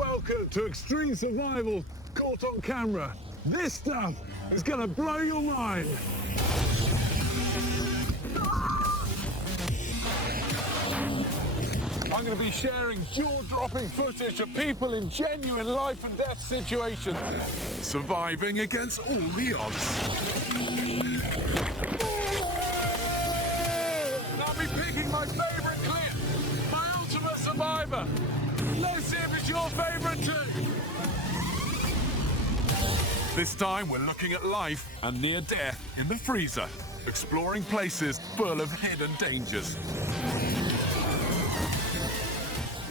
Welcome to extreme survival caught on camera. This stuff is gonna blow your mind. I'm going to be sharing jaw-dropping footage of people in genuine life and death situations, surviving against all the odds. And I'll be picking my favourite clip, my ultimate survivor. Let's see if it's your favourite too. This time we're looking at life and near death in the freezer, exploring places full of hidden dangers.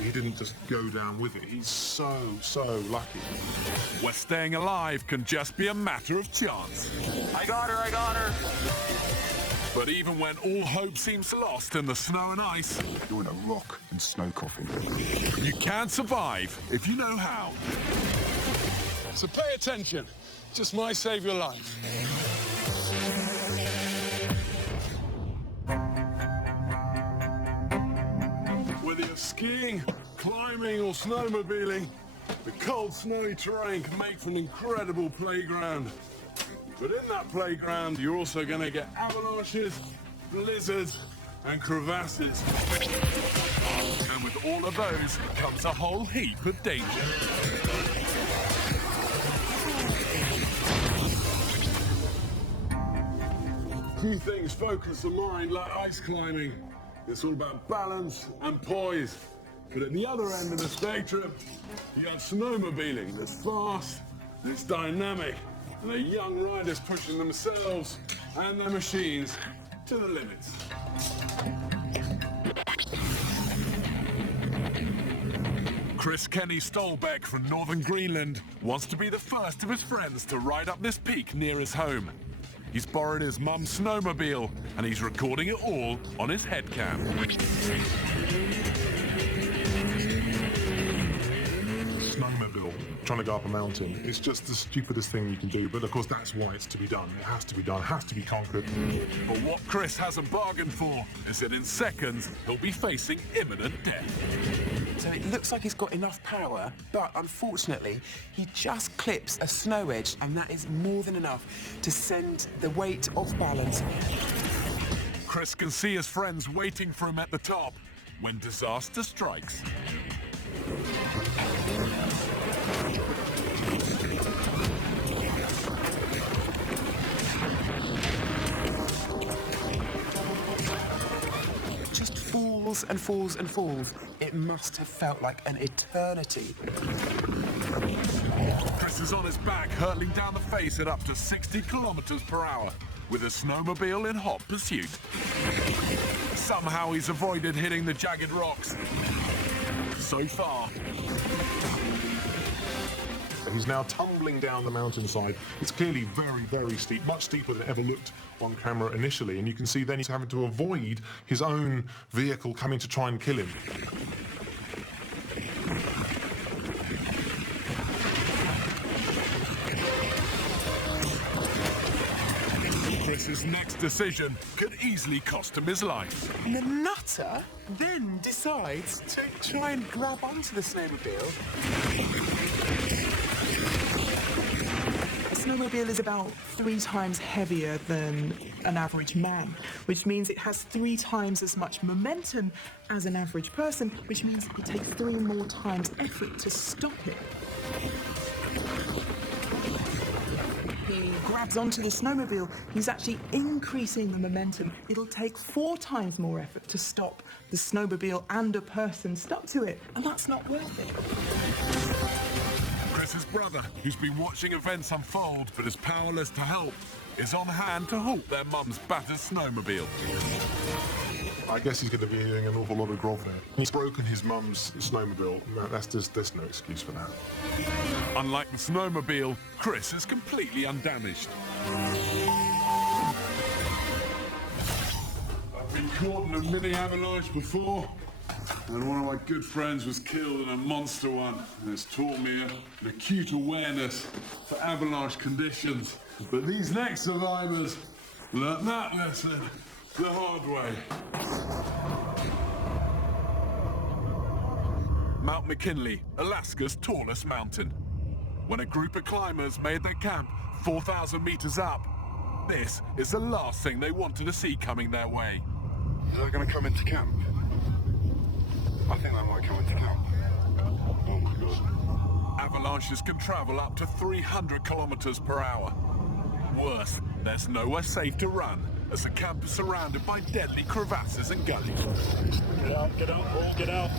He didn't just go down with it. He's so lucky. Where staying alive can just be a matter of chance. I got her. But even when all hope seems lost in the snow and ice, You're in a rock and snow coffin. you can survive if you know how. So pay attention. Just might save your life. Whether you're skiing, climbing or snowmobiling, the cold snowy terrain can make for an incredible playground. But in that playground, you're also going to get avalanches, blizzards and crevasses. And with all of those comes a whole heap of danger. Few things focus the mind like ice climbing. It's all about balance and poise. But at the other end of the spectrum, you got snowmobiling that's fast, it's dynamic, and they're young riders pushing themselves and their machines to the limits. Chris Kenny Stolbeck from northern Greenland wants to be the first of his friends to ride up this peak near his home. He's borrowed his mum's snowmobile and he's recording it all on his headcam. Snowmobile, trying to go up a mountain. It's just the stupidest thing you can do, but of course that's why it's to be done. It has to be done, has to be conquered. But what Chris hasn't bargained for is that in seconds he'll be facing imminent death. So it looks like he's got enough power, but unfortunately, he just clips a snow edge, and that is more than enough to send the weight off balance. Chris can see his friends waiting for him at the top when disaster strikes. Just falls and falls and falls. It must have felt like an eternity. Chris is on his back, hurtling down the face at up to 60 kilometers per hour, with a snowmobile in hot pursuit. Somehow he's avoided hitting the jagged rocks. So far. He's now tumbling down the mountainside. It's clearly very steep, much steeper than it ever looked on camera initially. And you can see then he's having to avoid his own vehicle coming to try and kill him. Chris's next decision could easily cost him his life. And the nutter then decides to try and grab onto the snowmobile. A snowmobile is about 3 times heavier than an average man, which means it has 3 times as much momentum as an average person, which means it takes 3 more times effort to stop it. He grabs onto the snowmobile, he's actually increasing the momentum. It'll take 4 times more effort to stop the snowmobile and a person stuck to it, and that's not worth it. Chris's brother, who's been watching events unfold but is powerless to help, is on hand to halt their mum's battered snowmobile. I guess he's going to be doing an awful lot of grog there. He's broken his mum's snowmobile. No, there's no excuse for that. Unlike the snowmobile, Chris is completely undamaged. I've been caught in a mini avalanche before, and one of my good friends was killed in a monster one. And it's taught me an acute awareness for avalanche conditions. But these next survivors learnt that lesson the hard way. Mount McKinley, Alaska's tallest mountain. When a group of climbers made their camp 4,000 meters up, this is the last thing they wanted to see coming their way. They're going to come into camp. I think they might come into camp. Oh my god. Avalanches can travel up to 300 kilometers per hour. Worse, there's nowhere safe to run, as the camp is surrounded by deadly crevasses and gullies. Get out, all get out.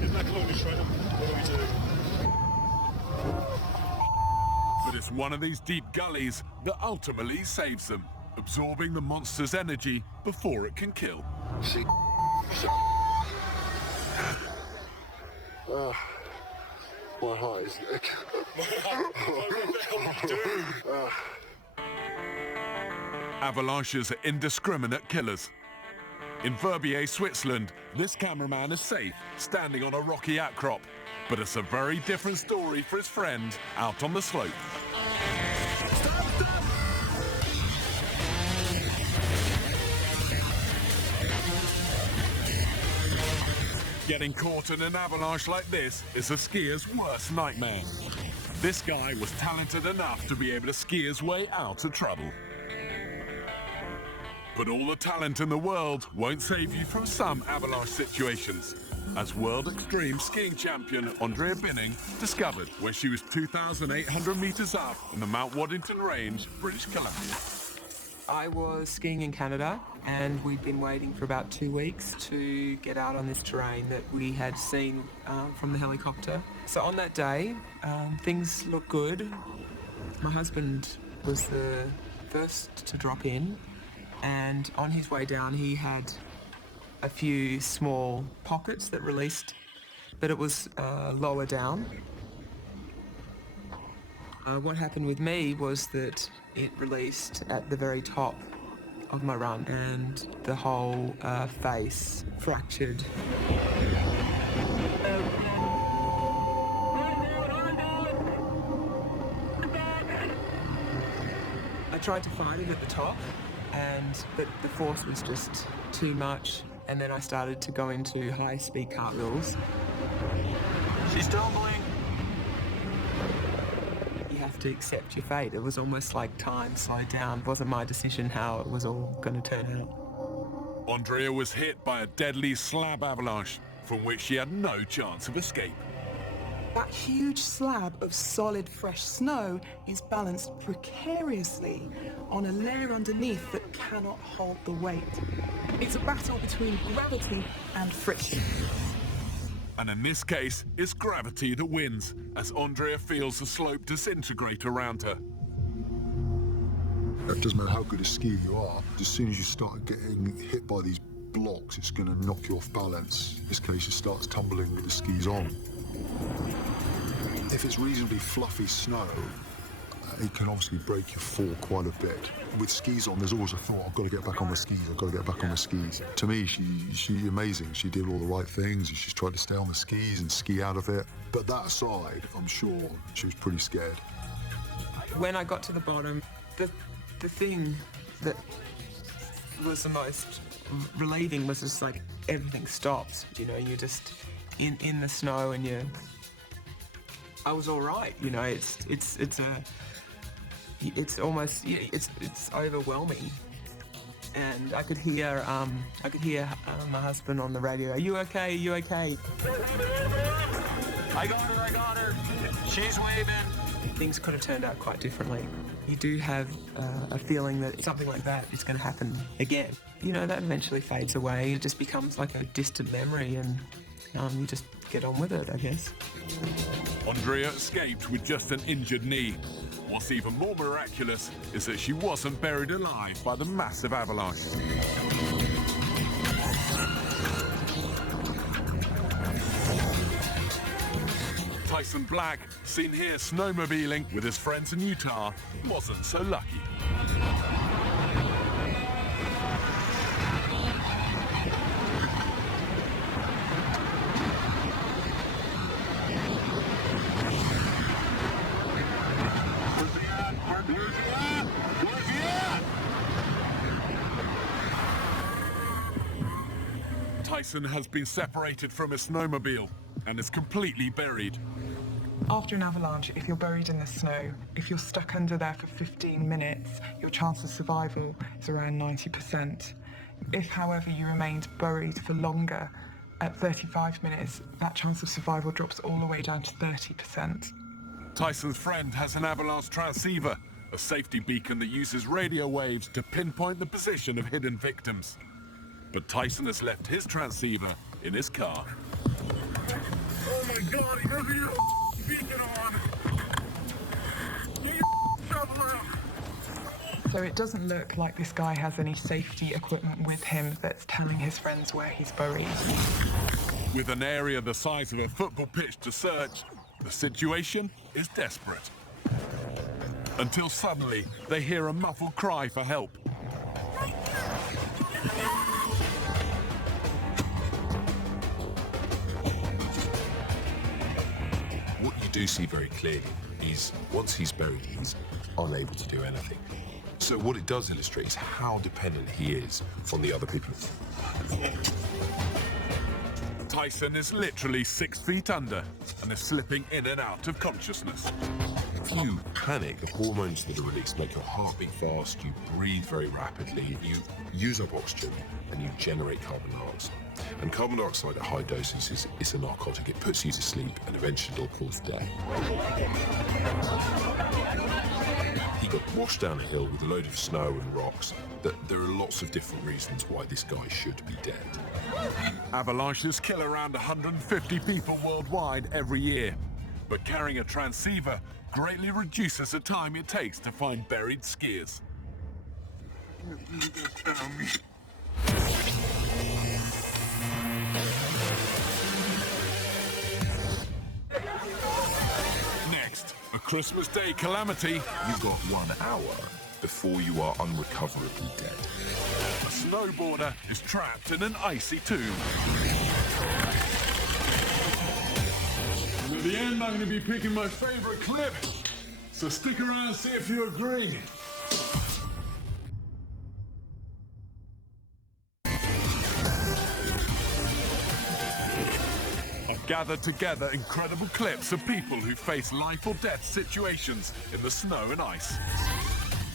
Get back along the shredder. What do we do? But it's one of these deep gullies that ultimately saves them, absorbing the monster's energy before it can kill. See? My heart is... Avalanches are indiscriminate killers. In Verbier, Switzerland, this cameraman is safe, standing on a rocky outcrop. But it's a very different story for his friend out on the slope. Getting caught in an avalanche like this is a skier's worst nightmare. This guy was talented enough to be able to ski his way out of trouble. But all the talent in the world won't save you from some avalanche situations, as world extreme skiing champion Andrea Binning discovered when she was 2,800 meters up in the Mount Waddington Range, British Columbia. I was skiing in Canada, and we'd been waiting for about 2 weeks to get out on this terrain that we had seen from the helicopter. So on that day, things looked good. My husband was the first to drop in, and on his way down he had a few small pockets that released, but it was lower down. What happened with me was that it released at the very top of my run, and the whole face fractured. I tried to fight it at the top, but the force was just too much, and then I started to go into high-speed cartwheels. She's tumbling. You have to accept your fate. It was almost like time slowed down. It wasn't my decision how it was all going to turn out. Andrea was hit by a deadly slab avalanche from which she had no chance of escape. That huge slab of solid fresh snow is balanced precariously on a layer underneath that cannot hold the weight. It's a battle between gravity and friction. And in this case, it's gravity that wins, as Andrea feels the slope disintegrate around her. It doesn't matter how good a skier you are, as soon as you start getting hit by these blocks, it's going to knock you off balance. In this case, it starts tumbling with the skis on. If it's reasonably fluffy snow, it can obviously break your fall quite a bit. With skis on, there's always a thought, I've got to get back on my skis, I've got to get back on my skis. To me, she's amazing. She did all the right things. She's tried to stay on the skis and ski out of it. But that aside, I'm sure she was pretty scared. When I got to the bottom, the thing that was the most relieving was just like everything stops. You know, you're just in the snow, and I was all right. You know, it's almost, it's overwhelming. And I could hear my husband on the radio. Are you okay? Are you okay? I got her. She's waving. Things could have turned out quite differently. You do have a feeling that something like that is going to happen again. You know, that eventually fades away. It just becomes like a distant memory, and you just get on with it, I guess. Andrea escaped with just an injured knee. What's even more miraculous is that she wasn't buried alive by the massive avalanche. Tyson Black, seen here snowmobiling with his friends in Utah, wasn't so lucky. Tyson has been separated from his snowmobile and is completely buried. After an avalanche, if you're buried in the snow, if you're stuck under there for 15 minutes, your chance of survival is around 90%. If, however, you remained buried for longer, at 35 minutes, that chance of survival drops all the way down to 30%. Tyson's friend has an avalanche transceiver, a safety beacon that uses radio waves to pinpoint the position of hidden victims. But Tyson has left his transceiver in his car. Oh my God, he has your beacon on. So it doesn't look like this guy has any safety equipment with him that's telling his friends where he's buried. With an area the size of a football pitch to search, the situation is desperate. Until suddenly, they hear a muffled cry for help. What you do see very clearly is once he's buried, he's unable to do anything. So what it does illustrate is how dependent he is on the other people. Tyson is literally 6 feet under and is slipping in and out of consciousness. If you panic, the hormones that are released make your heart beat fast, you breathe very rapidly, you use up oxygen, and you generate carbon dioxide. And carbon dioxide at high doses is a narcotic. It puts you to sleep and eventually it'll cause death. He got washed down a hill with a load of snow and rocks. There are lots of different reasons why this guy should be dead. Avalanches kill around 150 people worldwide every year. But carrying a transceiver greatly reduces the time it takes to find buried skiers. Next, a Christmas Day calamity. You've got 1 hour before you are unrecoverably dead. A snowboarder is trapped in an icy tomb. And at the end, I'm going to be picking my favorite clip. So stick around and see if you agree. I've gathered together incredible clips of people who face life or death situations in the snow and ice.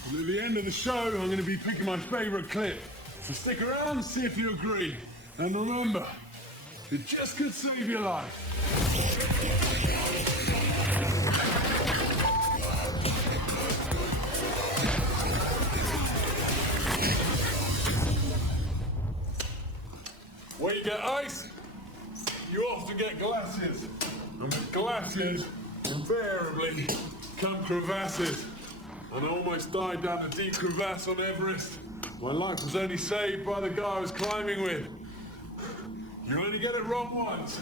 And at the end of the show, I'm going to be picking my favorite clip. So stick around and see if you agree. And remember, it just could save your life. When you get ice, you often get glasses. And with glasses, invariably come crevasses. And I almost died down a deep crevasse on Everest. My life was only saved by the guy I was climbing with. You only get it wrong once.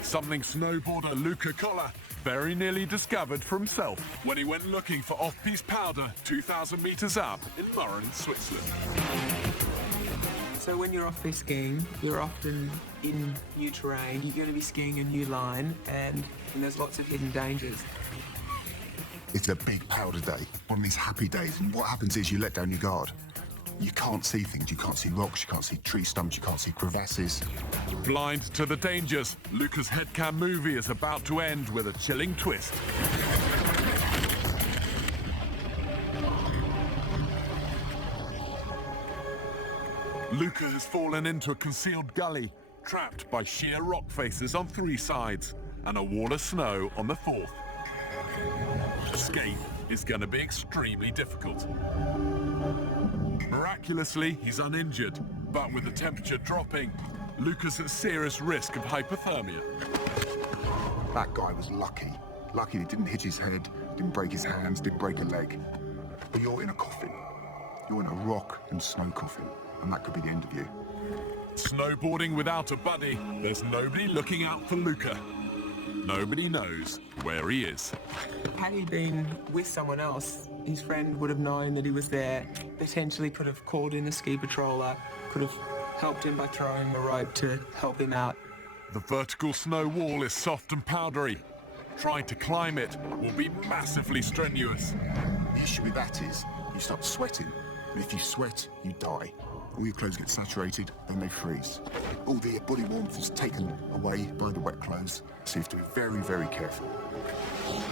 Something snowboarder Luca Koller very nearly discovered for himself when he went looking for off-piste powder 2,000 meters up in Murren, Switzerland. So when you're off-piste skiing, you're often in new terrain. You're going to be skiing a new line, and there's lots of hidden dangers. It's a big powder day, one of these happy days, and what happens is you let down your guard. You can't see things, you can't see rocks, you can't see tree stumps, you can't see crevasses. Blind to the dangers, Luca's headcam movie is about to end with a chilling twist. Luca has fallen into a concealed gully, trapped by sheer rock faces on 3 sides and a wall of snow on the 4th. Escape is going to be extremely difficult. Miraculously, he's uninjured, but with the temperature dropping, Luca's at serious risk of hypothermia. That guy was lucky. Lucky he didn't hit his head, didn't break his hands, didn't break a leg. But you're in a coffin. You're in a rock and snow coffin, and that could be the end of you. Snowboarding without a buddy, there's nobody looking out for Luca. Nobody knows where he is. Had he been with someone else, his friend would have known that he was there, potentially could have called in a ski patroller, could have helped him by throwing a rope to help him out. The vertical snow wall is soft and powdery. Trying to climb it will be massively strenuous. The issue with that is you start sweating, and if you sweat, you die. all your clothes get saturated, then they freeze. All the body warmth is taken away by the wet clothes, so you have to be very, very careful.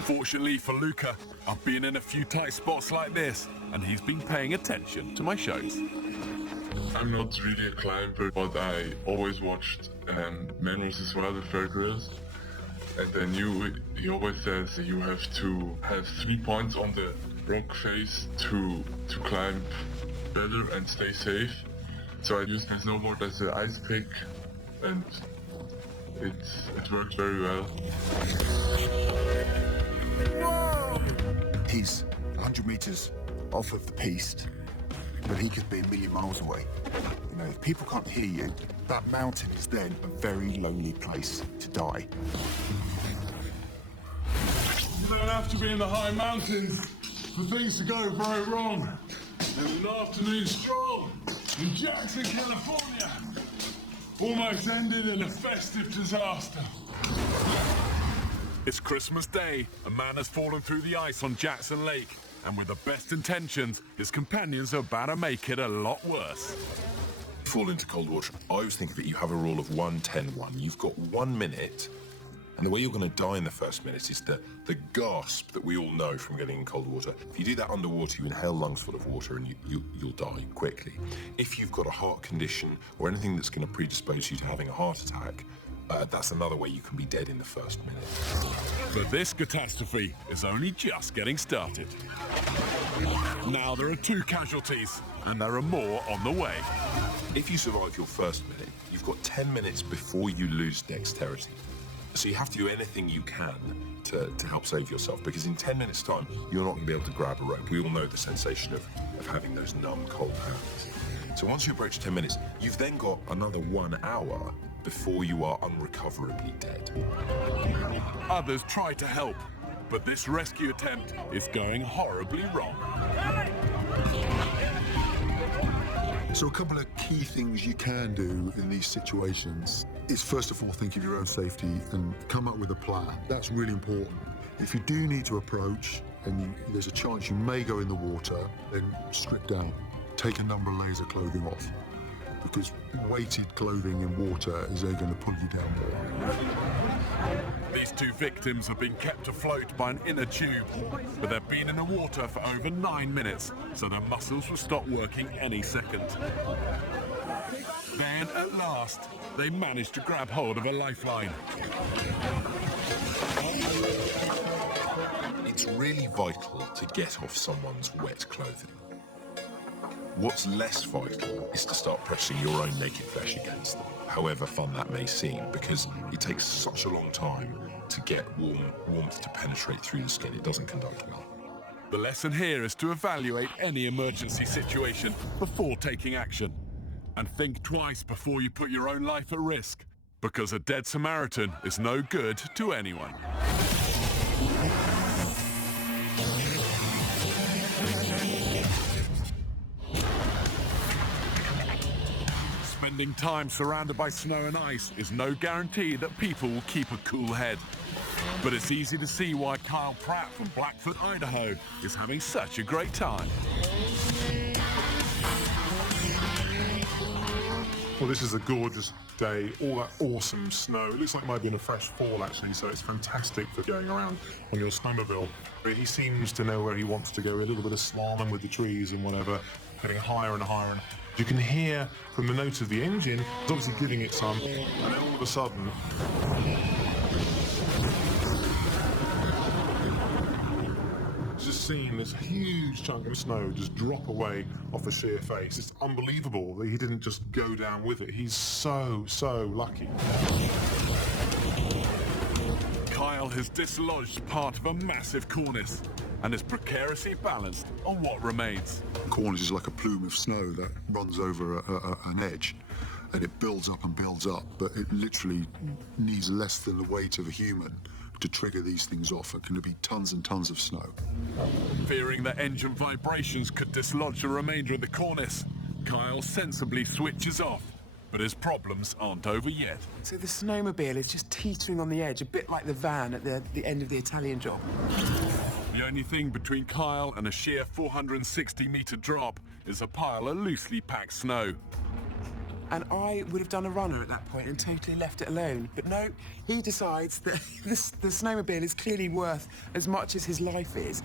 Fortunately for Luca, I've been in a few tight spots like this, and he's been paying attention to my shows. I'm not really a climber, but I always watched manuals as well with Grylls. And then he always says you have to have 3 points on the rock face to climb better and stay safe. So I use my snowboard as an ice pick, and it works very well. He's 100 meters off of the piste, but he could be a million miles away. You know, if people can't hear you, that mountain is then a very lonely place to die. You don't have to be in the high mountains for things to go very wrong. And an afternoon stroll in Jackson, California almost ended in a festive disaster. It's Christmas Day. A man has fallen through the ice on Jackson Lake, and with the best intentions, his companions are about to make it a lot worse. Fall into cold water. I always think that you have a rule of 1-10-1. You've got 1 minute, and the way you're going to die in the first minute is the gasp that we all know from getting in cold water. If you do that underwater, you inhale lungs full of water and you'll die quickly. If you've got a heart condition or anything that's going to predispose you to having a heart attack, that's another way you can be dead in the first minute. But this catastrophe is only just getting started. Now there are 2 casualties, and there are more on the way. If you survive your first minute, you've got 10 minutes before you lose dexterity. So you have to do anything you can to help save yourself, because in 10 minutes' time, you're not going to be able to grab a rope. We all know the sensation of having those numb, cold hands. So once you approach 10 minutes, you've then got another 1 hour before you are unrecoverably dead. Others try to help, but this rescue attempt is going horribly wrong. So a couple of key things you can do in these situations is, first of all, think of your own safety and come up with a plan. That's really important. If you do need to approach and there's a chance you may go in the water, then strip down. Take a number of layers of clothing off, because weighted clothing in water is going to pull you down more. These 2 victims have been kept afloat by an inner tube, but they've been in the water for over 9 minutes, so their muscles will stop working any second. Then, at last, they managed to grab hold of a lifeline. It's really vital to get off someone's wet clothing. What's less vital is to start pressing your own naked flesh against them, however fun that may seem, because it takes such a long time to get warmth to penetrate through the skin. It doesn't conduct well. The lesson here is to evaluate any emergency situation before taking action. And think twice before you put your own life at risk, because a dead Samaritan is no good to anyone. Spending time surrounded by snow and ice is no guarantee that people will keep a cool head. But it's easy to see why Kyle Pratt from Blackfoot, Idaho is having such a great time. Well, this is a gorgeous day, all that awesome snow. It looks like it might be in a fresh fall, actually, so it's fantastic for going around on your snowmobile. He seems to know where he wants to go, a little bit of slalom with the trees and whatever, heading higher and higher. And you can hear from the notes of the engine, it's obviously giving it some, and then all of a sudden, just seeing this huge chunk of snow just drop away off the sheer face. It's unbelievable that he didn't just go down with it. He's so lucky. Kyle has dislodged part of a massive cornice and is precariously balanced on what remains. Cornice is like a plume of snow that runs over an edge, and it builds up and builds up, but it literally needs less than the weight of a human to trigger these things off. It can be tons and tons of snow. Fearing that engine vibrations could dislodge the remainder of the cornice, Kyle sensibly switches off, but his problems aren't over yet. So the snowmobile is just teetering on the edge, a bit like the van at the end of the Italian Job. The only thing between Kyle and a sheer 460-meter drop is a pile of loosely packed snow. And I would have done a runner at that point and totally left it alone. But no, he decides that the snowmobile is clearly worth as much as his life is.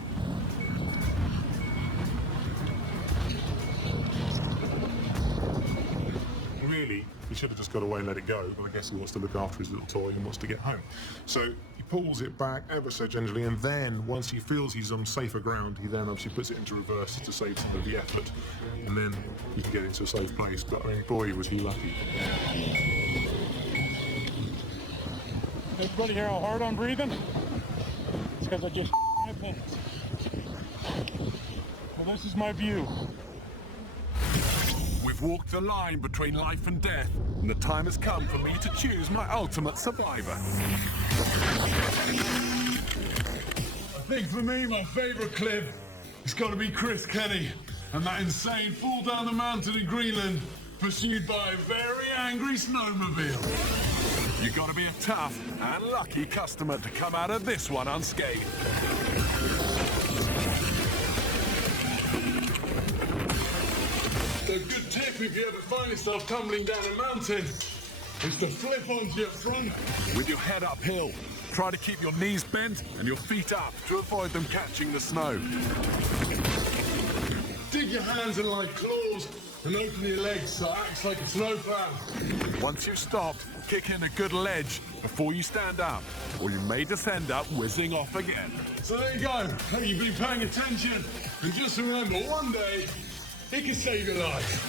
Really, he should have just got away and let it go, but I guess he wants to look after his little toy and wants to get home. So he pulls it back ever so gently, and then once he feels he's on safer ground, he then obviously puts it into reverse to save some of the effort, and then he can get into a safe place. But I mean, boy, was he lucky. Everybody hear how hard I'm breathing? It's because I just my pants. Well, this is my view. We've walked the line between life and death, and the time has come for me to choose my ultimate survivor. I think for me, my favourite clip has got to be Chris Kenny and that insane fall down the mountain in Greenland, pursued by a very angry snowmobile. You got to be a tough and lucky customer to come out of this one unscathed. A good tip if you ever find yourself tumbling down a mountain is to flip onto your front with your head uphill. Try to keep your knees bent and your feet up to avoid them catching the snow. Dig your hands in like claws and open your legs so it acts like a snowplow. Once you've stopped, kick in a good ledge before you stand up, or you may just end up whizzing off again. So there you go. Hope you've been paying attention, and just remember, one day, it can save your life.